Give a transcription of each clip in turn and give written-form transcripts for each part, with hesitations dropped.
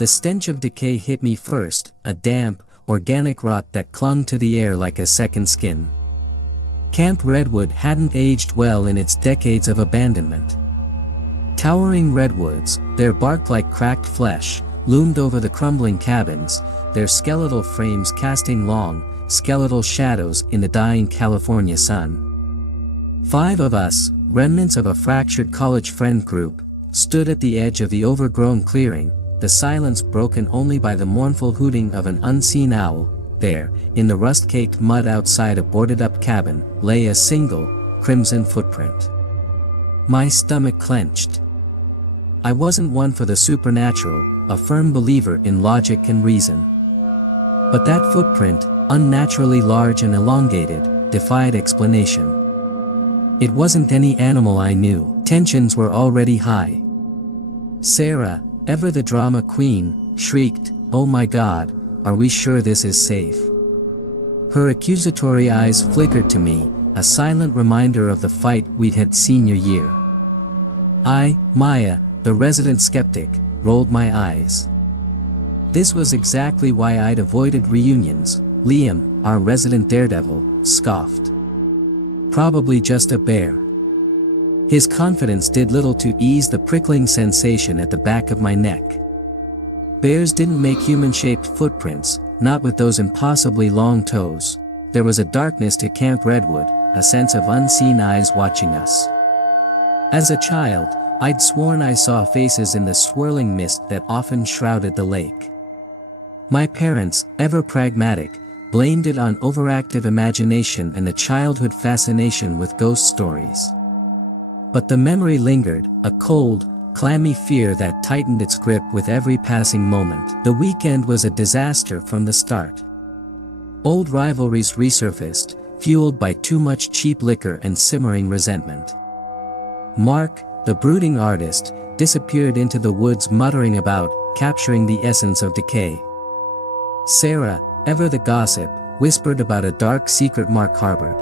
The stench of decay hit me first, a damp, organic rot that clung to the air like a second skin. Camp Redwood hadn't aged well in its decades of abandonment. Towering redwoods, their bark like cracked flesh, loomed over the crumbling cabins, their skeletal frames casting long, skeletal shadows in the dying California sun. 5 of us, remnants of a fractured college friend group, stood at the edge of the overgrown clearing, the silence broken only by the mournful hooting of an unseen owl. There, in the rust-caked mud outside a boarded-up cabin, lay a single, crimson footprint. My stomach clenched. I wasn't one for the supernatural, a firm believer in logic and reason. But that footprint, unnaturally large and elongated, defied explanation. It wasn't any animal I knew. Tensions were already high. Sarah, ever the drama queen, shrieked, "Oh my God, are we sure this is safe?" Her accusatory eyes flickered to me, a silent reminder of the fight we'd had senior year. I, Maya, the resident skeptic, rolled my eyes. This was exactly why I'd avoided reunions. Liam, our resident daredevil, scoffed. Probably just a bear. His confidence did little to ease the prickling sensation at the back of my neck. Bears didn't make human-shaped footprints, not with those impossibly long toes. There was a darkness to Camp Redwood, a sense of unseen eyes watching us. As a child, I'd sworn I saw faces in the swirling mist that often shrouded the lake. My parents, ever pragmatic, blamed it on overactive imagination and a childhood fascination with ghost stories. But the memory lingered, a cold, clammy fear that tightened its grip with every passing moment. The weekend was a disaster from the start. Old rivalries resurfaced, fueled by too much cheap liquor and simmering resentment. Mark, the brooding artist, disappeared into the woods muttering about capturing the essence of decay. Sarah, ever the gossip, whispered about a dark secret Mark harbored.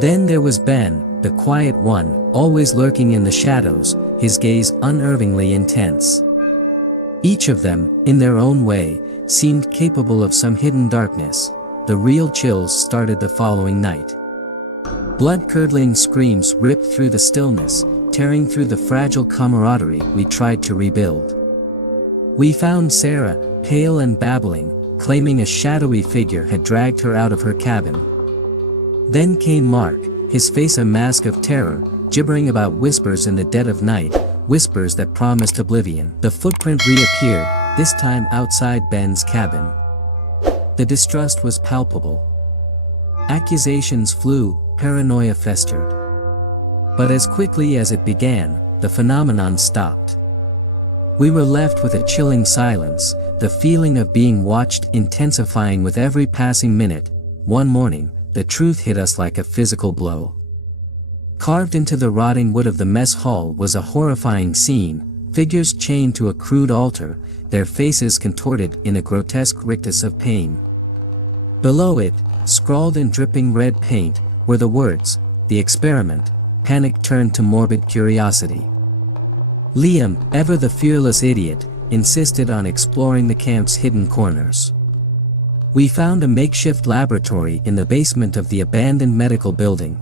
Then there was Ben, the quiet one, always lurking in the shadows, his gaze unervingly intense. Each of them, in their own way, seemed capable of some hidden darkness. The real chills started the following night. Blood-curdling screams ripped through the stillness, tearing through the fragile camaraderie we tried to rebuild. We found Sarah, pale and babbling, claiming a shadowy figure had dragged her out of her cabin. Then came Mark, his face a mask of terror, gibbering about whispers in the dead of night, whispers that promised oblivion. The footprint reappeared, this time outside Ben's cabin. The distrust was palpable. Accusations flew, paranoia festered. But as quickly as it began, the phenomenon stopped. We were left with a chilling silence, the feeling of being watched intensifying with every passing minute. One morning, the truth hit us like a physical blow. Carved into the rotting wood of the mess hall was a horrifying scene, figures chained to a crude altar, their faces contorted in a grotesque rictus of pain. Below it, scrawled in dripping red paint, were the words, "The experiment." Panic turned to morbid curiosity. Liam, ever the fearless idiot, insisted on exploring the camp's hidden corners. We found a makeshift laboratory in the basement of the abandoned medical building,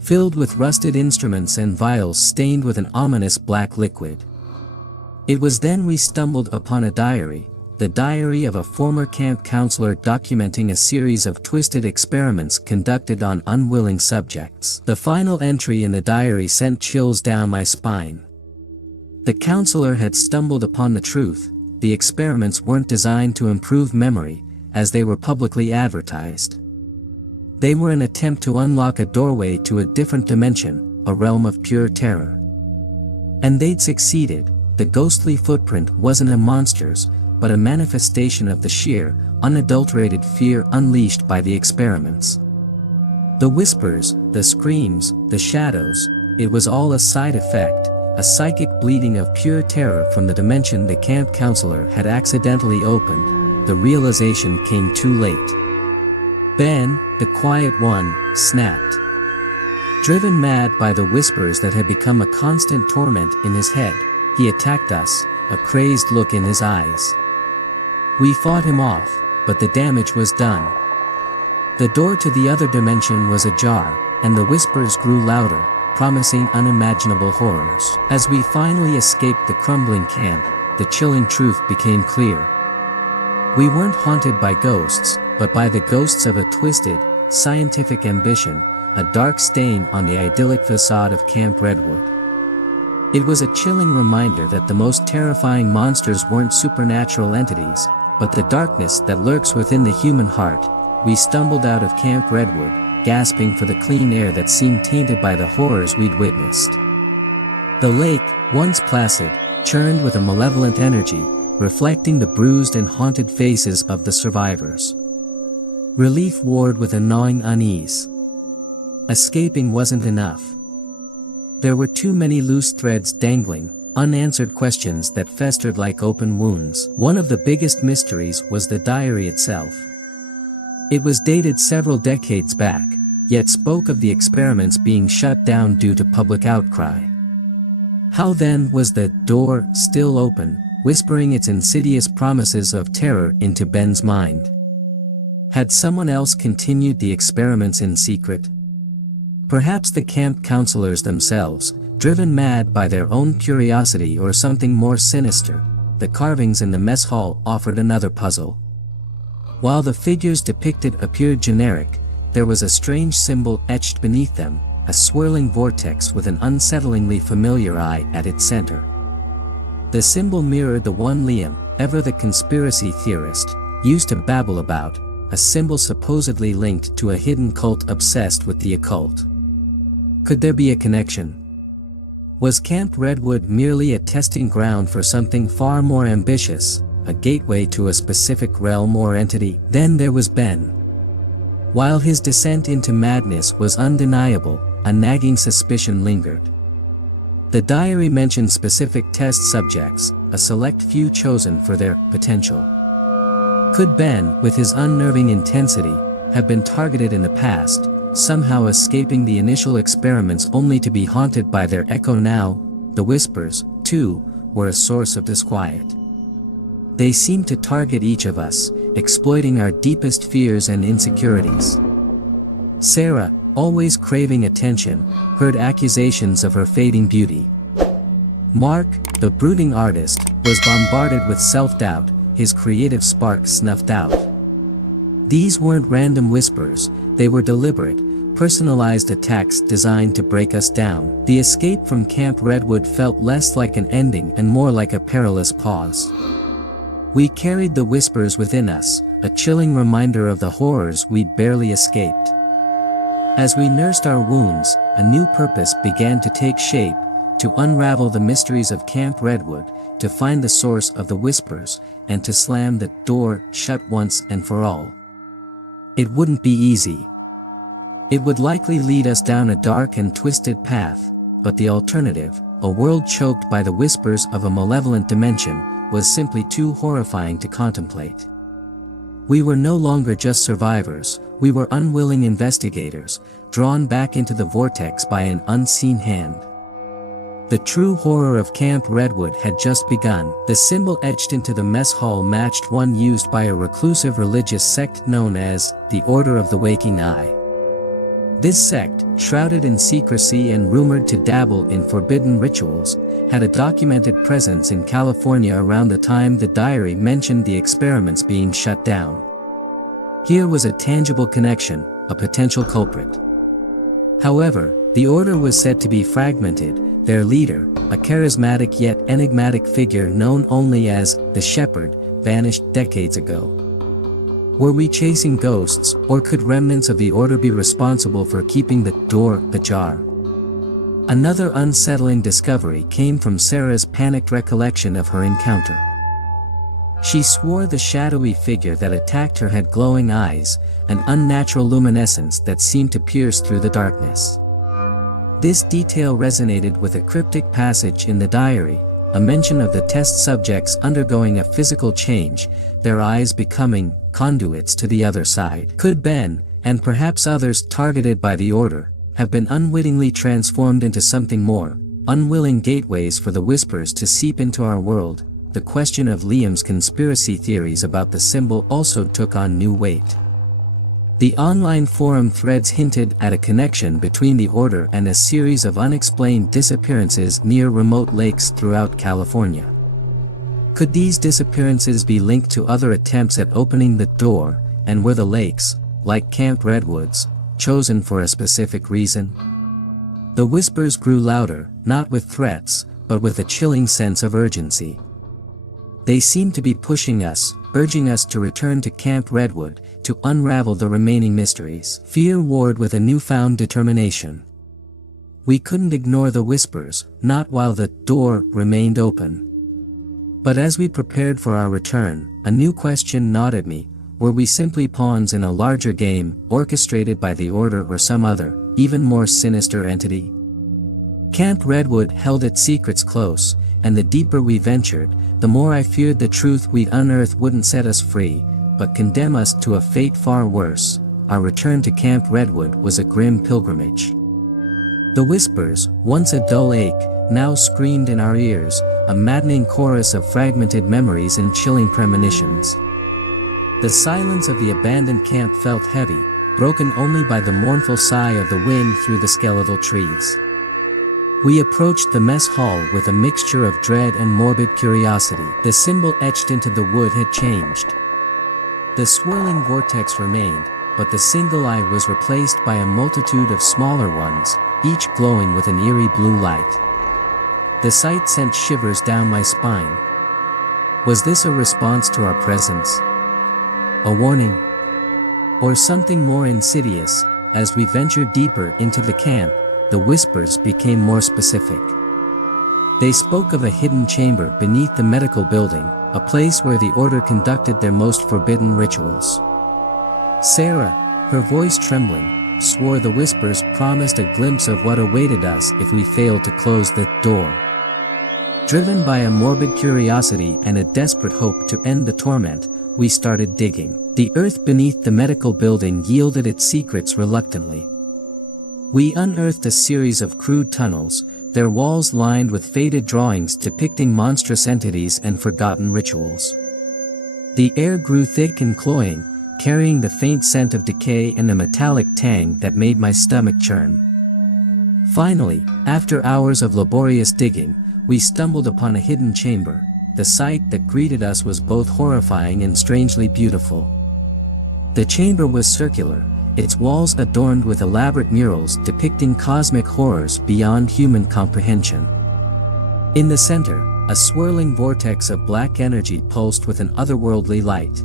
filled with rusted instruments and vials stained with an ominous black liquid. It was then we stumbled upon a diary, the diary of a former camp counselor documenting a series of twisted experiments conducted on unwilling subjects. The final entry in the diary sent chills down my spine. The counselor had stumbled upon the truth: the experiments weren't designed to improve memory, as they were publicly advertised. They were an attempt to unlock a doorway to a different dimension, a realm of pure terror. And they'd succeeded. The ghostly footprint wasn't a monster's, but a manifestation of the sheer, unadulterated fear unleashed by the experiments. The whispers, the screams, the shadows, it was all a side effect, a psychic bleeding of pure terror from the dimension the camp counselor had accidentally opened. The realization came too late. Ben, the quiet one, snapped. Driven mad by the whispers that had become a constant torment in his head, he attacked us, a crazed look in his eyes. We fought him off, but the damage was done. The door to the other dimension was ajar, and the whispers grew louder, promising unimaginable horrors. As we finally escaped the crumbling camp, the chilling truth became clear. We weren't haunted by ghosts, but by the ghosts of a twisted, scientific ambition, a dark stain on the idyllic facade of Camp Redwood. It was a chilling reminder that the most terrifying monsters weren't supernatural entities, but the darkness that lurks within the human heart. We stumbled out of Camp Redwood, gasping for the clean air that seemed tainted by the horrors we'd witnessed. The lake, once placid, churned with a malevolent energy, reflecting the bruised and haunted faces of the survivors. Relief warred with a gnawing unease. Escaping wasn't enough. There were too many loose threads dangling, unanswered questions that festered like open wounds. One of the biggest mysteries was the diary itself. It was dated several decades back, yet spoke of the experiments being shut down due to public outcry. How then was the door still open, whispering its insidious promises of terror into Ben's mind? Had someone else continued the experiments in secret? Perhaps the camp counselors themselves, driven mad by their own curiosity, or something more sinister. The carvings in the mess hall offered another puzzle. While the figures depicted appeared generic, there was a strange symbol etched beneath them, a swirling vortex with an unsettlingly familiar eye at its center. The symbol mirrored the one Liam, ever the conspiracy theorist, used to babble about, a symbol supposedly linked to a hidden cult obsessed with the occult. Could there be a connection? Was Camp Redwood merely a testing ground for something far more ambitious, a gateway to a specific realm or entity? Then there was Ben. While his descent into madness was undeniable, a nagging suspicion lingered. The diary mentioned specific test subjects, a select few chosen for their potential. Could Ben, with his unnerving intensity, have been targeted in the past, somehow escaping the initial experiments only to be haunted by their echo now? The whispers, too, were a source of disquiet. They seemed to target each of us, exploiting our deepest fears and insecurities. Sarah, always craving attention, heard accusations of her fading beauty. Mark, the brooding artist, was bombarded with self-doubt, his creative spark snuffed out. These weren't random whispers, they were deliberate, personalized attacks designed to break us down. The escape from Camp Redwood felt less like an ending and more like a perilous pause. We carried the whispers within us, a chilling reminder of the horrors we'd barely escaped. As we nursed our wounds, a new purpose began to take shape, to unravel the mysteries of Camp Redwood, to find the source of the whispers, and to slam the door shut once and for all. It wouldn't be easy. It would likely lead us down a dark and twisted path, but the alternative, a world choked by the whispers of a malevolent dimension, was simply too horrifying to contemplate. We were no longer just survivors, we were unwilling investigators, drawn back into the vortex by an unseen hand. The true horror of Camp Redwood had just begun. The symbol etched into the mess hall matched one used by a reclusive religious sect known as the Order of the Waking Eye. This sect, shrouded in secrecy and rumored to dabble in forbidden rituals, had a documented presence in California around the time the diary mentioned the experiments being shut down. Here was a tangible connection, a potential culprit. However, the order was said to be fragmented, their leader, a charismatic yet enigmatic figure known only as the Shepherd, vanished decades ago. Were we chasing ghosts, or could remnants of the order be responsible for keeping the door ajar? Another unsettling discovery came from Sarah's panicked recollection of her encounter. She swore the shadowy figure that attacked her had glowing eyes, an unnatural luminescence that seemed to pierce through the darkness. This detail resonated with a cryptic passage in the diary, a mention of the test subjects undergoing a physical change, their eyes becoming conduits to the other side. Could Ben, and perhaps others targeted by the order, have been unwittingly transformed into something more, unwilling gateways for the whispers to seep into our world? the question of Liam's conspiracy theories about the symbol also took on new weight. The online forum threads hinted at a connection between the Order and a series of unexplained disappearances near remote lakes throughout California. Could these disappearances be linked to other attempts at opening the door, and were the lakes, like Camp Redwoods, chosen for a specific reason? The whispers grew louder, not with threats, but with a chilling sense of urgency. They seemed to be pushing us, urging us to return to Camp Redwood, to unravel the remaining mysteries. Fear warred with a newfound determination. We couldn't ignore the whispers, not while the door remained open. But as we prepared for our return, a new question gnawed at me: were we simply pawns in a larger game, orchestrated by the Order or some other, even more sinister entity? Camp Redwood held its secrets close, and the deeper we ventured, the more I feared the truth we'd unearthed wouldn't set us free, but condemn us to a fate far worse. Our return to Camp Redwood was a grim pilgrimage. The whispers, once a dull ache, now screamed in our ears, a maddening chorus of fragmented memories and chilling premonitions. The silence of the abandoned camp felt heavy, broken only by the mournful sigh of the wind through the skeletal trees. We approached the mess hall with a mixture of dread and morbid curiosity. The symbol etched into the wood had changed. The swirling vortex remained, but the single eye was replaced by a multitude of smaller ones, each glowing with an eerie blue light. The sight sent shivers down my spine. Was this a response to our presence? A warning? Or something more insidious? As we ventured deeper into the camp, the whispers became more specific. They spoke of a hidden chamber beneath the medical building, a place where the Order conducted their most forbidden rituals. Sarah, her voice trembling, swore the whispers promised a glimpse of what awaited us if we failed to close the door. Driven by a morbid curiosity and a desperate hope to end the torment, we started digging. The earth beneath the medical building yielded its secrets reluctantly. We unearthed a series of crude tunnels, their walls lined with faded drawings depicting monstrous entities and forgotten rituals. The air grew thick and cloying, carrying the faint scent of decay and a metallic tang that made my stomach churn. Finally, after hours of laborious digging, we stumbled upon a hidden chamber. The sight that greeted us was both horrifying and strangely beautiful. The chamber was circular, its walls adorned with elaborate murals depicting cosmic horrors beyond human comprehension. In the center, a swirling vortex of black energy pulsed with an otherworldly light.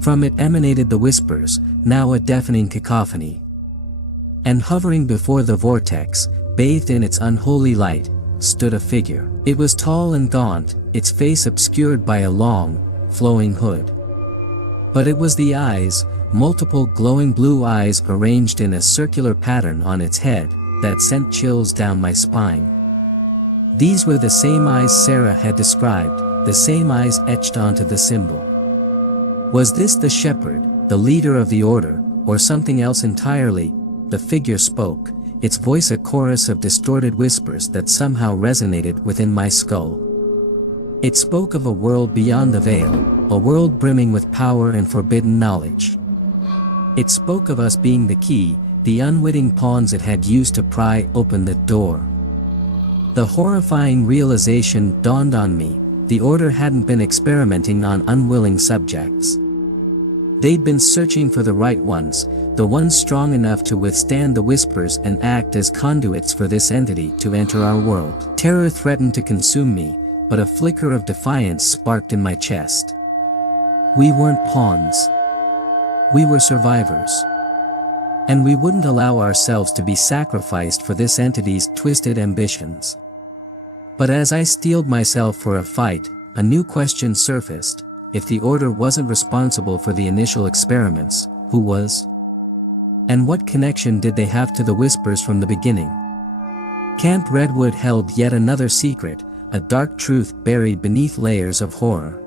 From it emanated the whispers, now a deafening cacophony. And hovering before the vortex, bathed in its unholy light, stood a figure. It was tall and gaunt, its face obscured by a long, flowing hood. But it was the eyes, multiple glowing blue eyes arranged in a circular pattern on its head, that sent chills down my spine. These were the same eyes Sarah had described, the same eyes etched onto the symbol. Was this the shepherd, the leader of the Order, or something else entirely? The figure spoke, its voice a chorus of distorted whispers that somehow resonated within my skull. It spoke of a world beyond the veil, a world brimming with power and forbidden knowledge. It spoke of us being the key, the unwitting pawns it had used to pry open the door. The horrifying realization dawned on me: the Order hadn't been experimenting on unwilling subjects. They'd been searching for the right ones, the ones strong enough to withstand the whispers and act as conduits for this entity to enter our world. Terror threatened to consume me, but a flicker of defiance sparked in my chest. We weren't pawns. We were survivors. And we wouldn't allow ourselves to be sacrificed for this entity's twisted ambitions. But as I steeled myself for a fight, a new question surfaced: if the Order wasn't responsible for the initial experiments, who was? And what connection did they have to the whispers from the beginning? Camp Redwood held yet another secret, a dark truth buried beneath layers of horror.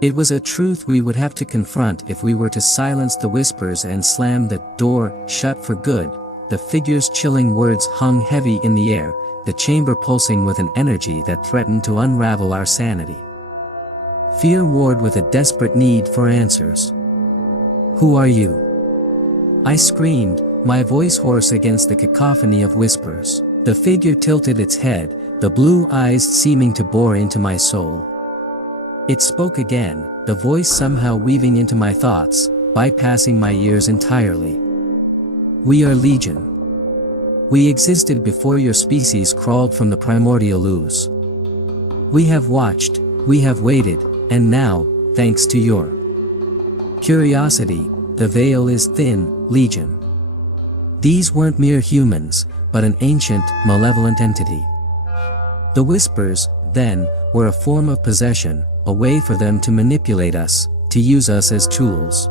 It was a truth we would have to confront if we were to silence the whispers and slam the door shut for good. The figure's chilling words hung heavy in the air, the chamber pulsing with an energy that threatened to unravel our sanity. Fear warred with a desperate need for answers. "Who are you?" I screamed, my voice hoarse against the cacophony of whispers. The figure tilted its head, the blue eyes seeming to bore into my soul. It spoke again, the voice somehow weaving into my thoughts, bypassing my ears entirely. "We are Legion. We existed before your species crawled from the primordial ooze. We have watched, we have waited, and now, thanks to your curiosity, the veil is thin, Legion." These weren't mere humans, but an ancient, malevolent entity. The whispers, then, were a form of possession, a way for them to manipulate us, to use us as tools.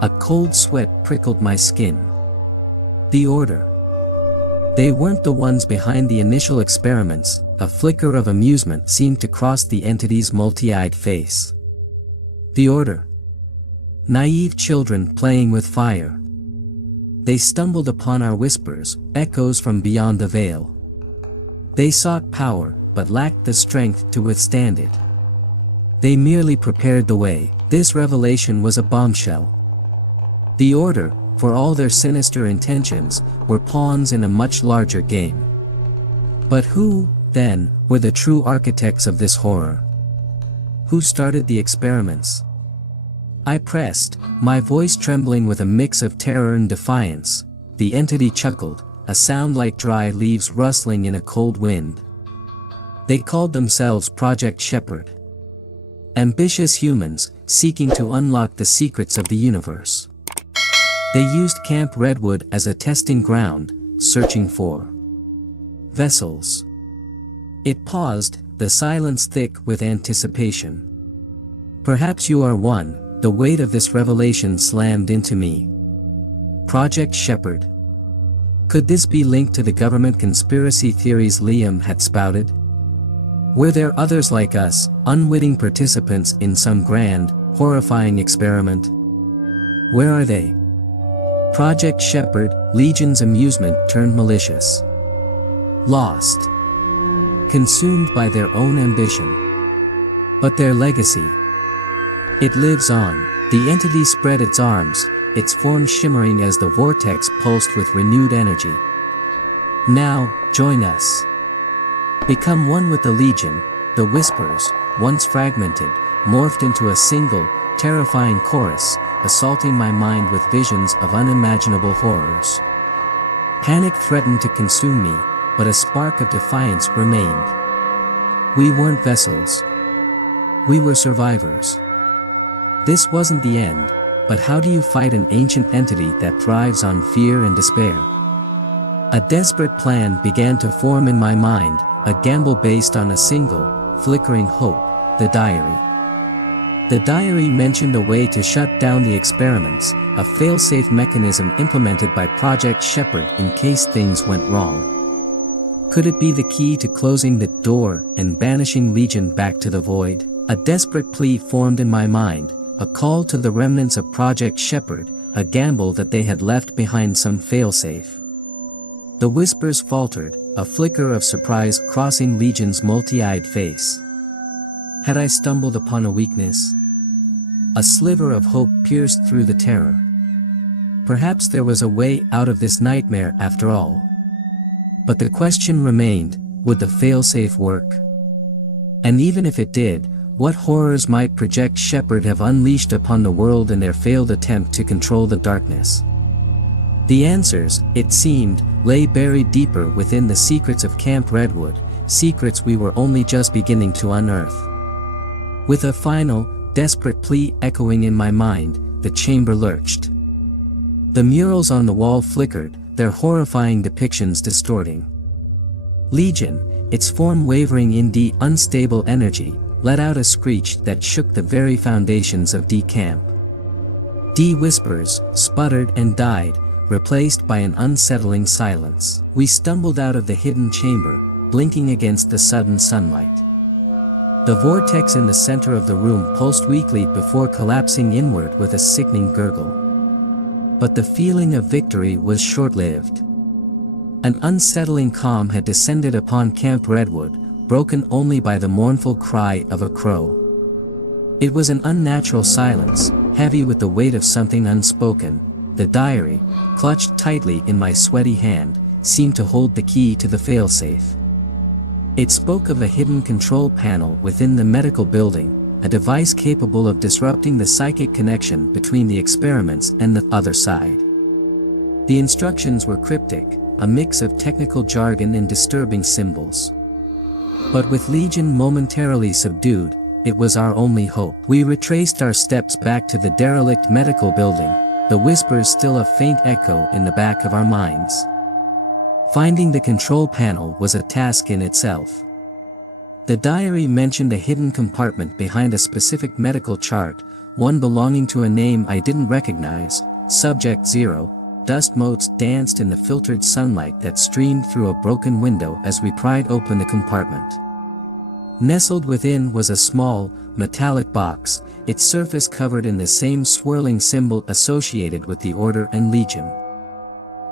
A cold sweat prickled my skin. The Order. They weren't the ones behind the initial experiments. A flicker of amusement seemed to cross the entity's multi-eyed face. The Order. Naive children playing with fire. They stumbled upon our whispers, echoes from beyond the veil. They sought power, but lacked the strength to withstand it. They merely prepared the way. This revelation was a bombshell. The Order, for all their sinister intentions, were pawns in a much larger game. But who, then, were the true architects of this horror? Who started the experiments? I pressed, my voice trembling with a mix of terror and defiance. The entity chuckled, a sound like dry leaves rustling in a cold wind. They called themselves Project Shepherd. Ambitious humans, seeking to unlock the secrets of the universe. They used Camp Redwood as a testing ground, searching for vessels. It paused, the silence thick with anticipation. "Perhaps you are one," the weight of this revelation slammed into me. Project Shepherd. Could this be linked to the government conspiracy theories Liam had spouted? Were there others like us, unwitting participants in some grand, horrifying experiment? Where are they? Project Shepherd, Legion's amusement turned malicious. Lost. Consumed by their own ambition. But their legacy. It lives on. The entity spread its arms, its form shimmering as the vortex pulsed with renewed energy. "Now, join us. Become one with the Legion." The whispers, once fragmented, morphed into a single, terrifying chorus, assaulting my mind with visions of unimaginable horrors. Panic threatened to consume me, but a spark of defiance remained. We weren't vessels. We were survivors. This wasn't the end, but how do you fight an ancient entity that thrives on fear and despair? A desperate plan began to form in my mind, a gamble based on a single, flickering hope, the diary. The diary mentioned a way to shut down the experiments, a fail-safe mechanism implemented by Project Shepherd in case things went wrong. Could it be the key to closing the door and banishing Legion back to the void? A desperate plea formed in my mind, a call to the remnants of Project Shepherd, a gamble that they had left behind some fail-safe. The whispers faltered, a flicker of surprise crossing Legion's multi-eyed face. Had I stumbled upon a weakness? A sliver of hope pierced through the terror. Perhaps there was a way out of this nightmare after all. But the question remained, would the failsafe work? And even if it did, what horrors might Project Shepherd have unleashed upon the world in their failed attempt to control the darkness? The answers, it seemed, lay buried deeper within the secrets of Camp Redwood, secrets we were only just beginning to unearth. With a final, desperate plea echoing in my mind, the chamber lurched. The murals on the wall flickered, their horrifying depictions distorting. Legion, its form wavering in the unstable energy, let out a screech that shook the very foundations of D Camp. D whispers, sputtered and died, replaced by an unsettling silence. We stumbled out of the hidden chamber, blinking against the sudden sunlight. The vortex in the center of the room pulsed weakly before collapsing inward with a sickening gurgle. But the feeling of victory was short-lived. An unsettling calm had descended upon Camp Redwood, broken only by the mournful cry of a crow. It was an unnatural silence, heavy with the weight of something unspoken. The diary, clutched tightly in my sweaty hand, seemed to hold the key to the failsafe. It spoke of a hidden control panel within the medical building, a device capable of disrupting the psychic connection between the experiments and the other side. The instructions were cryptic, a mix of technical jargon and disturbing symbols. But with Legion momentarily subdued, it was our only hope. We retraced our steps back to the derelict medical building, the whispers still a faint echo in the back of our minds. Finding the control panel was a task in itself. The diary mentioned a hidden compartment behind a specific medical chart, one belonging to a name I didn't recognize, Subject 0. Dust motes danced in the filtered sunlight that streamed through a broken window as we pried open the compartment. Nestled within was a small, metallic box, its surface covered in the same swirling symbol associated with the Order and Legion.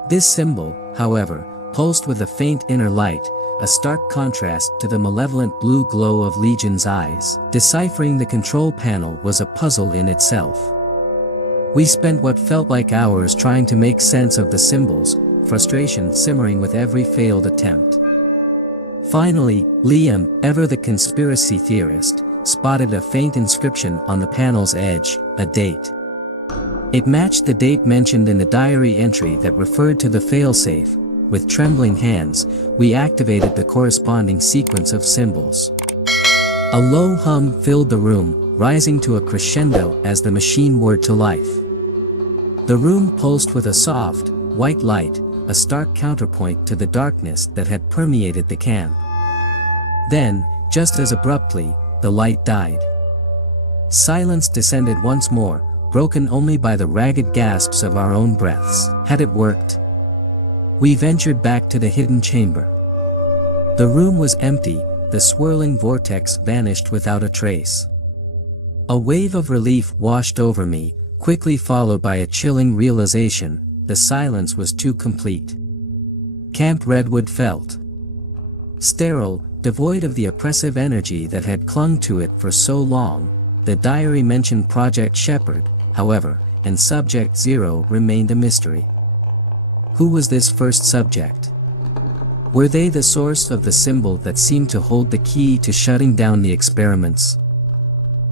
This symbol, however, pulsed with a faint inner light, a stark contrast to the malevolent blue glow of Legion's eyes. Deciphering the control panel was a puzzle in itself. We spent what felt like hours trying to make sense of the symbols, frustration simmering with every failed attempt. Finally, Liam, ever the conspiracy theorist, spotted a faint inscription on the panel's edge, a date. It matched the date mentioned in the diary entry that referred to the failsafe. With trembling hands, we activated the corresponding sequence of symbols. A low hum filled the room, rising to a crescendo as the machine whirred to life. The room pulsed with a soft, white light, a stark counterpoint to the darkness that had permeated the camp. Then, just as abruptly, the light died. Silence descended once more, broken only by the ragged gasps of our own breaths. Had it worked? We ventured back to the hidden chamber. The room was empty, the swirling vortex vanished without a trace. A wave of relief washed over me, quickly followed by a chilling realization: the silence was too complete. Camp Redwood felt sterile, devoid of the oppressive energy that had clung to it for so long. The diary mentioned Project Shepherd, however, and Subject 0 remained a mystery. Who was this first subject? Were they the source of the symbol that seemed to hold the key to shutting down the experiments?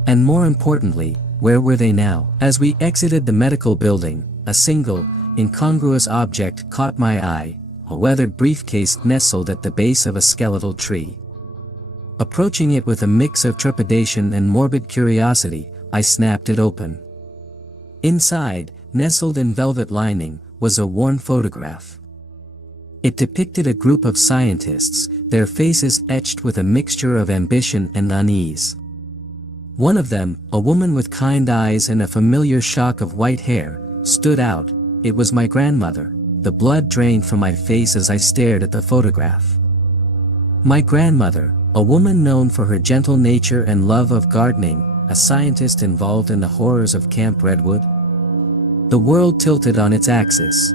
And more importantly, where were they now? As we exited the medical building, a single, incongruous object caught my eye: a weathered briefcase nestled at the base of a skeletal tree. Approaching it with a mix of trepidation and morbid curiosity, I snapped it open. Inside, nestled in velvet lining, was a worn photograph. It depicted a group of scientists, their faces etched with a mixture of ambition and unease. One of them, a woman with kind eyes and a familiar shock of white hair, stood out. It was my grandmother. The blood drained from my face as I stared at the photograph. My grandmother, a woman known for her gentle nature and love of gardening, a scientist involved in the horrors of Camp Redwood. The world tilted on its axis.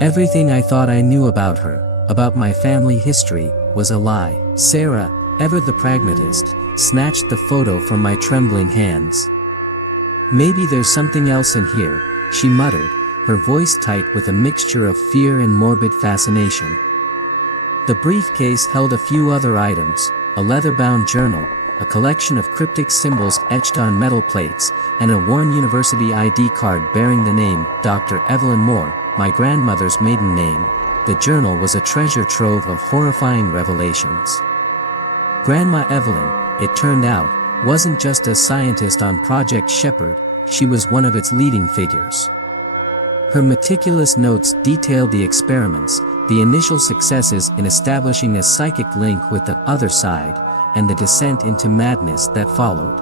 Everything I thought I knew about her, about my family history, was a lie. Sarah, ever the pragmatist, snatched the photo from my trembling hands. "Maybe there's something else in here," she muttered, her voice tight with a mixture of fear and morbid fascination. The briefcase held a few other items: a leather-bound journal, a collection of cryptic symbols etched on metal plates, and a worn university ID card bearing the name Dr. Evelyn Moore, my grandmother's maiden name. The journal was a treasure trove of horrifying revelations. Grandma Evelyn, it turned out, wasn't just a scientist on Project Shepherd, she was one of its leading figures. Her meticulous notes detailed the experiments, the initial successes in establishing a psychic link with the other side, and the descent into madness that followed.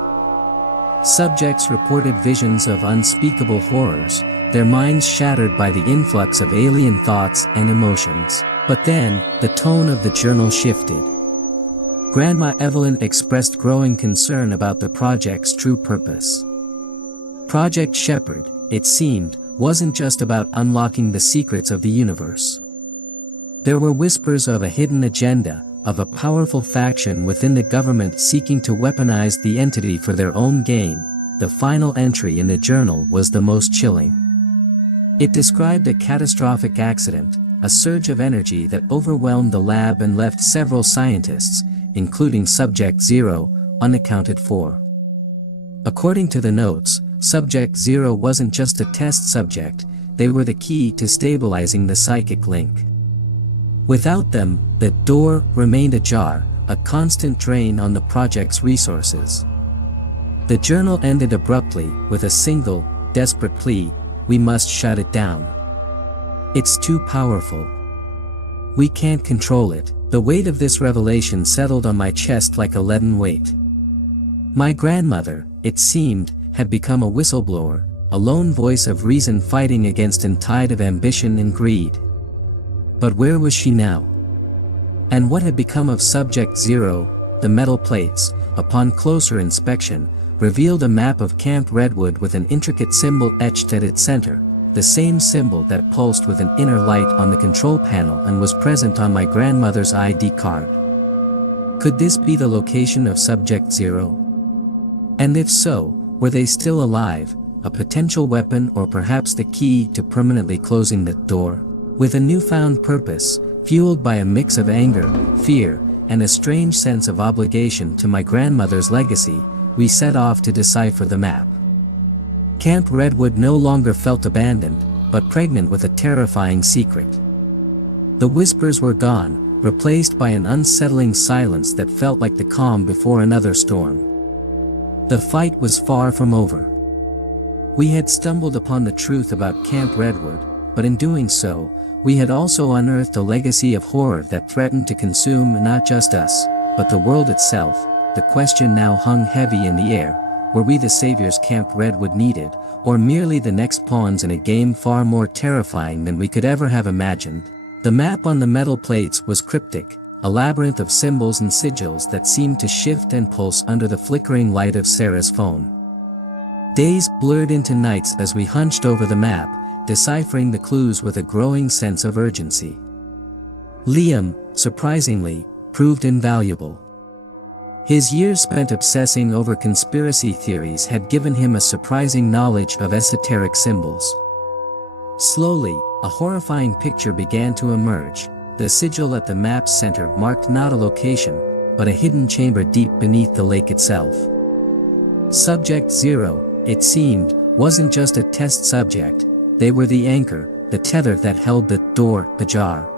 Subjects reported visions of unspeakable horrors, their minds shattered by the influx of alien thoughts and emotions. But then, the tone of the journal shifted. Grandma Evelyn expressed growing concern about the project's true purpose. Project Shepherd, it seemed, wasn't just about unlocking the secrets of the universe. There were whispers of a hidden agenda, of a powerful faction within the government seeking to weaponize the entity for their own gain. The final entry in the journal was the most chilling. It described a catastrophic accident, a surge of energy that overwhelmed the lab and left several scientists, including Subject Zero, unaccounted for. According to the notes, Subject Zero wasn't just a test subject, they were the key to stabilizing the psychic link. Without them, the door remained ajar, a constant drain on the project's resources. The journal ended abruptly, with a single, desperate plea: we must shut it down. It's too powerful. We can't control it. The weight of this revelation settled on my chest like a leaden weight. My grandmother, it seemed, had become a whistleblower, a lone voice of reason fighting against a tide of ambition and greed. But where was she now? And what had become of Subject Zero? The metal plates, upon closer inspection, revealed a map of Camp Redwood with an intricate symbol etched at its center, the same symbol that pulsed with an inner light on the control panel and was present on my grandmother's ID card. Could this be the location of Subject Zero? And if so, were they still alive, a potential weapon or perhaps the key to permanently closing that door? With a newfound purpose, fueled by a mix of anger, fear, and a strange sense of obligation to my grandmother's legacy, we set off to decipher the map. Camp Redwood no longer felt abandoned, but pregnant with a terrifying secret. The whispers were gone, replaced by an unsettling silence that felt like the calm before another storm. The fight was far from over. We had stumbled upon the truth about Camp Redwood, but in doing so, we had also unearthed a legacy of horror that threatened to consume not just us, but the world itself. The question now hung heavy in the air: were we the saviors Camp Redwood needed, or merely the next pawns in a game far more terrifying than we could ever have imagined? The map on the metal plates was cryptic, a labyrinth of symbols and sigils that seemed to shift and pulse under the flickering light of Sarah's phone. Days blurred into nights as we hunched over the map, deciphering the clues with a growing sense of urgency. Liam, surprisingly, proved invaluable. His years spent obsessing over conspiracy theories had given him a surprising knowledge of esoteric symbols. Slowly, a horrifying picture began to emerge. The sigil at the map's center marked not a location, but a hidden chamber deep beneath the lake itself. Subject Zero, it seemed, wasn't just a test subject, they were the anchor, the tether that held the door ajar.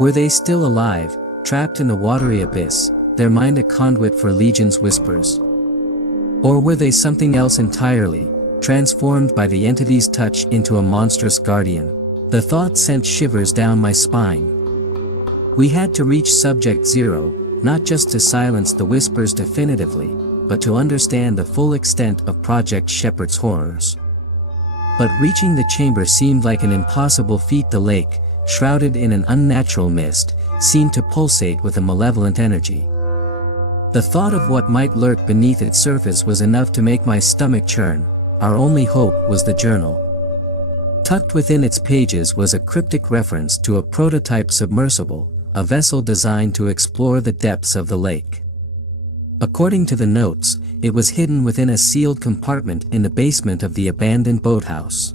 Were they still alive, trapped in the watery abyss, their mind a conduit for Legion's whispers? Or were they something else entirely, transformed by the entity's touch into a monstrous guardian? The thought sent shivers down my spine. We had to reach Subject Zero, not just to silence the whispers definitively, but to understand the full extent of Project Shepherd's horrors. But reaching the chamber seemed like an impossible feat. The lake, shrouded in an unnatural mist, seemed to pulsate with a malevolent energy. The thought of what might lurk beneath its surface was enough to make my stomach churn. Our only hope was the journal. Tucked within its pages was a cryptic reference to a prototype submersible, a vessel designed to explore the depths of the lake. According to the notes, it was hidden within a sealed compartment in the basement of the abandoned boathouse.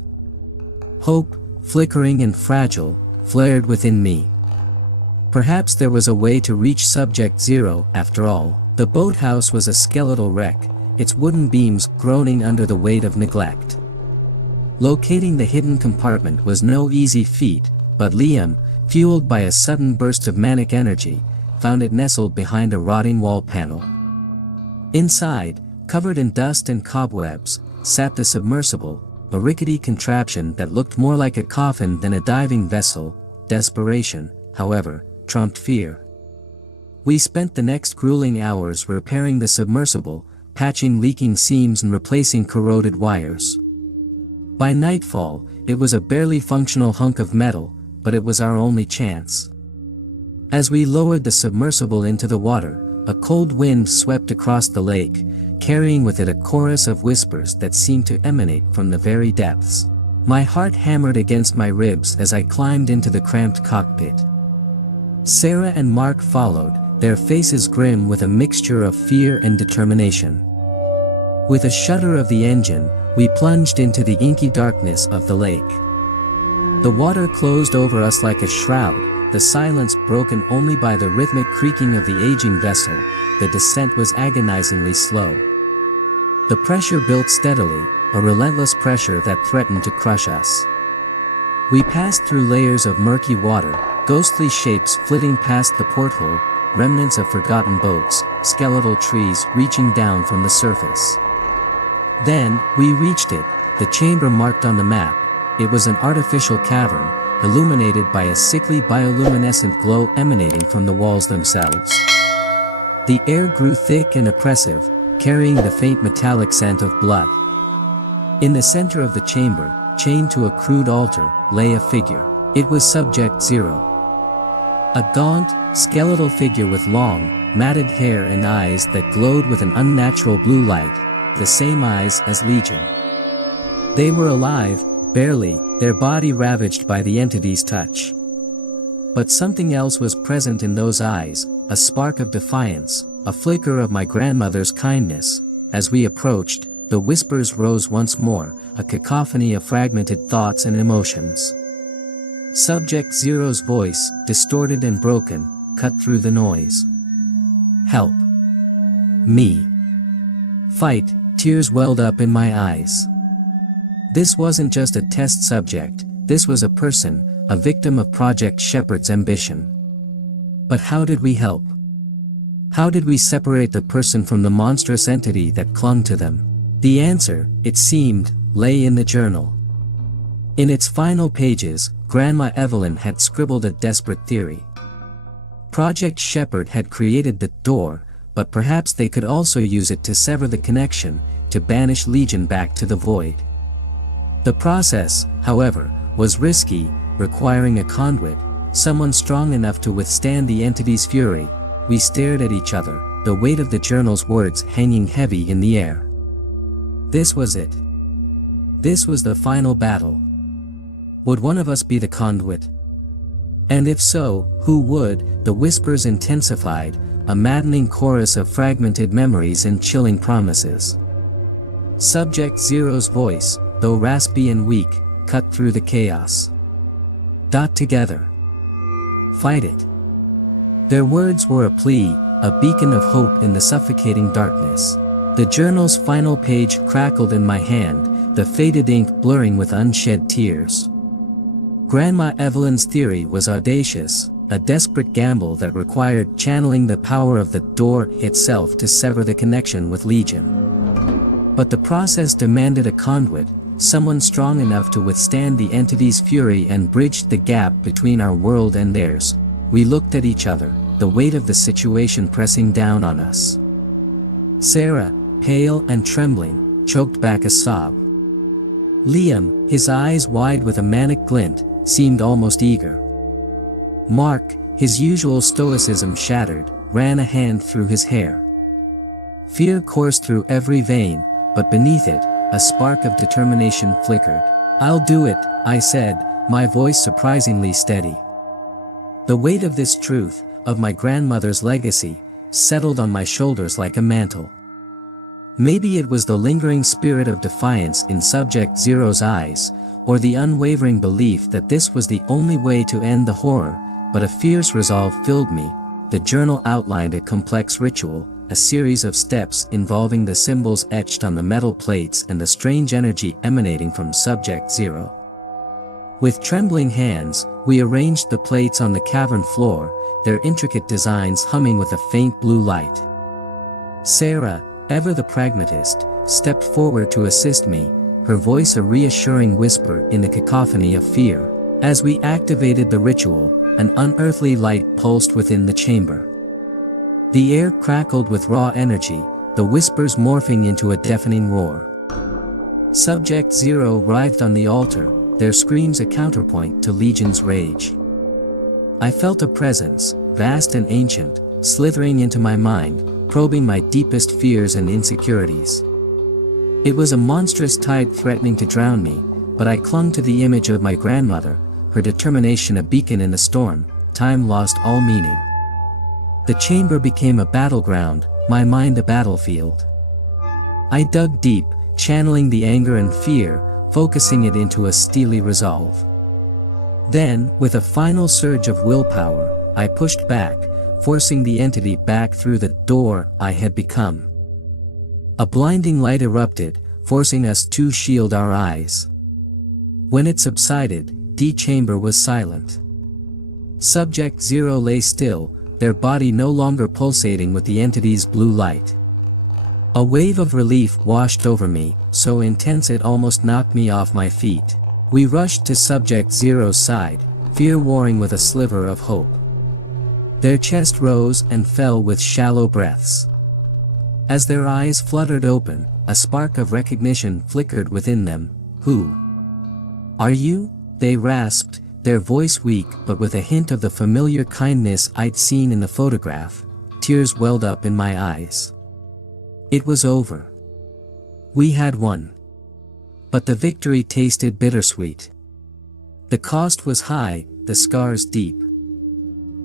Hope, flickering and fragile, flared within me. Perhaps there was a way to reach Subject Zero after all. The boathouse was a skeletal wreck, its wooden beams groaning under the weight of neglect. Locating the hidden compartment was no easy feat, but Liam, fueled by a sudden burst of manic energy, found it nestled behind a rotting wall panel. Inside, covered in dust and cobwebs, sat the submersible, a rickety contraption that looked more like a coffin than a diving vessel. Desperation, however, trumped fear. We spent the next grueling hours repairing the submersible, patching leaking seams and replacing corroded wires. By nightfall, it was a barely functional hunk of metal, but it was our only chance. As we lowered the submersible into the water, a cold wind swept across the lake, carrying with it a chorus of whispers that seemed to emanate from the very depths. My heart hammered against my ribs as I climbed into the cramped cockpit. Sarah and Mark followed, their faces grim with a mixture of fear and determination. With a shudder of the engine, we plunged into the inky darkness of the lake. The water closed over us like a shroud, the silence broken only by the rhythmic creaking of the aging vessel. The descent was agonizingly slow. The pressure built steadily, a relentless pressure that threatened to crush us. We passed through layers of murky water, ghostly shapes flitting past the porthole, remnants of forgotten boats, skeletal trees reaching down from the surface. Then, we reached it, the chamber marked on the map. It was an artificial cavern, illuminated by a sickly bioluminescent glow emanating from the walls themselves. The air grew thick and oppressive, carrying the faint metallic scent of blood. In the center of the chamber, chained to a crude altar, lay a figure. It was Subject Zero. A gaunt, skeletal figure with long, matted hair and eyes that glowed with an unnatural blue light, the same eyes as Legion. They were alive, barely, their body ravaged by the entity's touch. But something else was present in those eyes, a spark of defiance, a flicker of my grandmother's kindness. As we approached, the whispers rose once more, a cacophony of fragmented thoughts and emotions. Subject Zero's voice, distorted and broken, cut through the noise. Help me. Fight, tears welled up in my eyes. This wasn't just a test subject, this was a person, a victim of Project Shepherd's ambition. But how did we help? How did we separate the person from the monstrous entity that clung to them? The answer, it seemed, lay in the journal. In its final pages, Grandma Evelyn had scribbled a desperate theory. Project Shepherd had created the door, but perhaps they could also use it to sever the connection, to banish Legion back to the void. The process, however, was risky, requiring a conduit, someone strong enough to withstand the entity's fury. We stared at each other, the weight of the journal's words hanging heavy in the air. This was it. This was the final battle. Would one of us be the conduit? And if so, who would? The whispers intensified, a maddening chorus of fragmented memories and chilling promises. Subject Zero's voice, though raspy and weak, cut through the chaos. Dot together. Fight it. Their words were a plea, a beacon of hope in the suffocating darkness. The journal's final page crackled in my hand, the faded ink blurring with unshed tears. Grandma Evelyn's theory was audacious, a desperate gamble that required channeling the power of the door itself to sever the connection with Legion. But the process demanded a conduit, someone strong enough to withstand the entity's fury and bridge the gap between our world and theirs. We looked at each other, the weight of the situation pressing down on us. Sarah, pale and trembling, choked back a sob. Liam, his eyes wide with a manic glint, seemed almost eager. Mark, his usual stoicism shattered, ran a hand through his hair. Fear coursed through every vein, but beneath it, a spark of determination flickered. "I'll do it," I said, my voice surprisingly steady. The weight of this truth, of my grandmother's legacy, settled on my shoulders like a mantle. Maybe it was the lingering spirit of defiance in Subject Zero's eyes, or the unwavering belief that this was the only way to end the horror, but a fierce resolve filled me. The journal outlined a complex ritual, a series of steps involving the symbols etched on the metal plates and the strange energy emanating from Subject Zero. With trembling hands, we arranged the plates on the cavern floor, their intricate designs humming with a faint blue light. Sarah, ever the pragmatist, stepped forward to assist me, her voice a reassuring whisper in the cacophony of fear. As we activated the ritual, an unearthly light pulsed within the chamber. The air crackled with raw energy, the whispers morphing into a deafening roar. Subject Zero writhed on the altar, their screams a counterpoint to Legion's rage. I felt a presence, vast and ancient, slithering into my mind, probing my deepest fears and insecurities. It was a monstrous tide threatening to drown me, but I clung to the image of my grandmother, her determination a beacon in the storm. time lost all meaning. The chamber became a battleground, my mind a battlefield. I dug deep, channeling the anger and fear, focusing it into a steely resolve. Then, with a final surge of willpower, I pushed back, forcing the entity back through the door I had become. A blinding light erupted, forcing us to shield our eyes. When it subsided, the chamber was silent. Subject Zero lay still, their body no longer pulsating with the entity's blue light. A wave of relief washed over me, so intense it almost knocked me off my feet. We rushed to Subject Zero's side, fear warring with a sliver of hope. Their chest rose and fell with shallow breaths. As their eyes fluttered open, a spark of recognition flickered within them. "Who are you?" they rasped, their voice weak but with a hint of the familiar kindness I'd seen in the photograph. Tears welled up in my eyes. It was over. We had won. But the victory tasted bittersweet. The cost was high, the scars deep.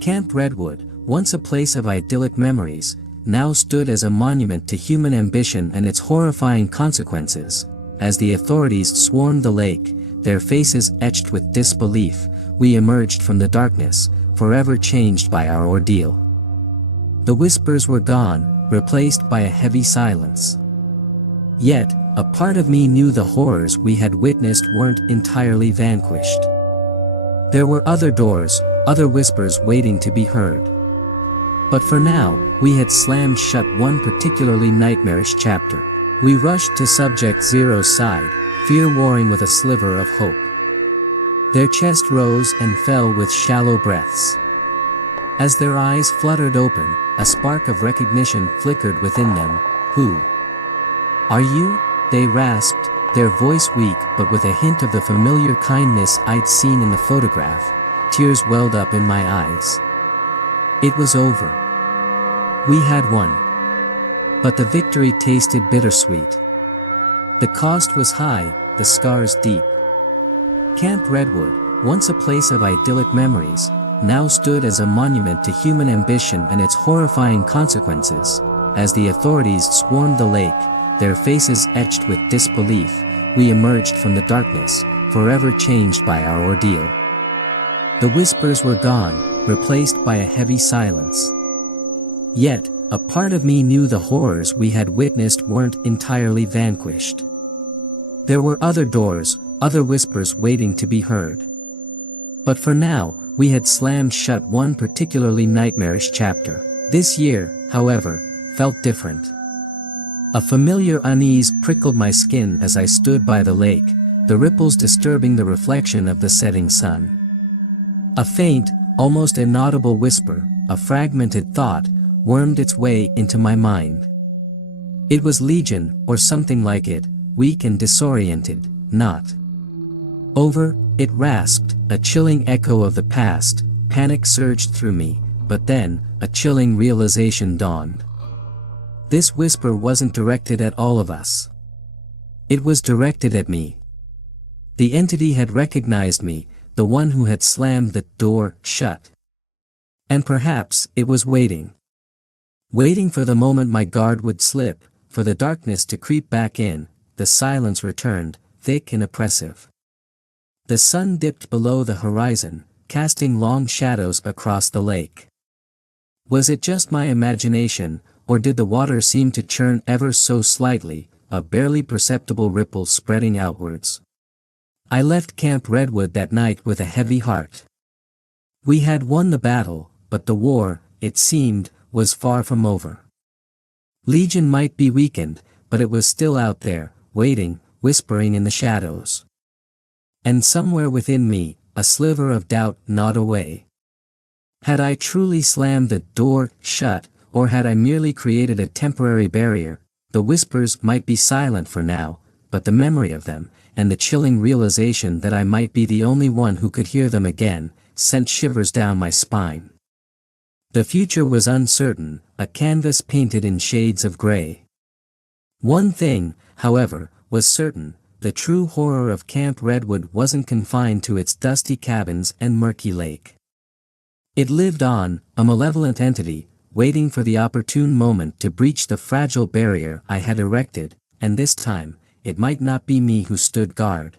Camp Redwood, once a place of idyllic memories, now stood as a monument to human ambition and its horrifying consequences. As the authorities swarmed the lake, their faces etched with disbelief, we emerged from the darkness, forever changed by our ordeal. The whispers were gone, replaced by a heavy silence. Yet, a part of me knew the horrors we had witnessed weren't entirely vanquished. There were other doors, other whispers waiting to be heard. But for now, we had slammed shut one particularly nightmarish chapter. We rushed to Subject Zero's side, fear warring with a sliver of hope. Their chest rose and fell with shallow breaths. As their eyes fluttered open, a spark of recognition flickered within them. "Who are you?" they rasped, their voice weak but with a hint of the familiar kindness I'd seen in the photograph. Tears welled up in my eyes. It was over. We had won. But the victory tasted bittersweet. The cost was high, the scars deep. Camp Redwood, once a place of idyllic memories, now stood as a monument to human ambition and its horrifying consequences. As the authorities swarmed the lake, their faces etched with disbelief, we emerged from the darkness, forever changed by our ordeal. The whispers were gone, replaced by a heavy silence. Yet, a part of me knew the horrors we had witnessed weren't entirely vanquished. There were other doors, other whispers waiting to be heard. But for now, we had slammed shut one particularly nightmarish chapter. This year, however, felt different. A familiar unease prickled my skin as I stood by the lake, the ripples disturbing the reflection of the setting sun. A faint, almost inaudible whisper, a fragmented thought, wormed its way into my mind. It was Legion, or something like it, weak and disoriented, not over, it rasped, a chilling echo of the past. Panic surged through me, but then, a chilling realization dawned. This whisper wasn't directed at all of us. It was directed at me. The entity had recognized me, the one who had slammed the door shut. And perhaps it was waiting. Waiting for the moment my guard would slip, for the darkness to creep back in. The silence returned, thick and oppressive. The sun dipped below the horizon, casting long shadows across the lake. Was it just my imagination, or did the water seem to churn ever so slightly, a barely perceptible ripple spreading outwards? I left Camp Redwood that night with a heavy heart. We had won the battle, but the war, it seemed, was far from over. Legion might be weakened, but it was still out there, waiting, whispering in the shadows. And somewhere within me, a sliver of doubt gnawed away. Had I truly slammed the door shut, or had I merely created a temporary barrier? The whispers might be silent for now, but the memory of them, and the chilling realization that I might be the only one who could hear them again, sent shivers down my spine. The future was uncertain, a canvas painted in shades of gray. One thing, however, was certain: the true horror of Camp Redwood wasn't confined to its dusty cabins and murky lake. It lived on, a malevolent entity, waiting for the opportune moment to breach the fragile barrier I had erected, and this time, it might not be me who stood guard.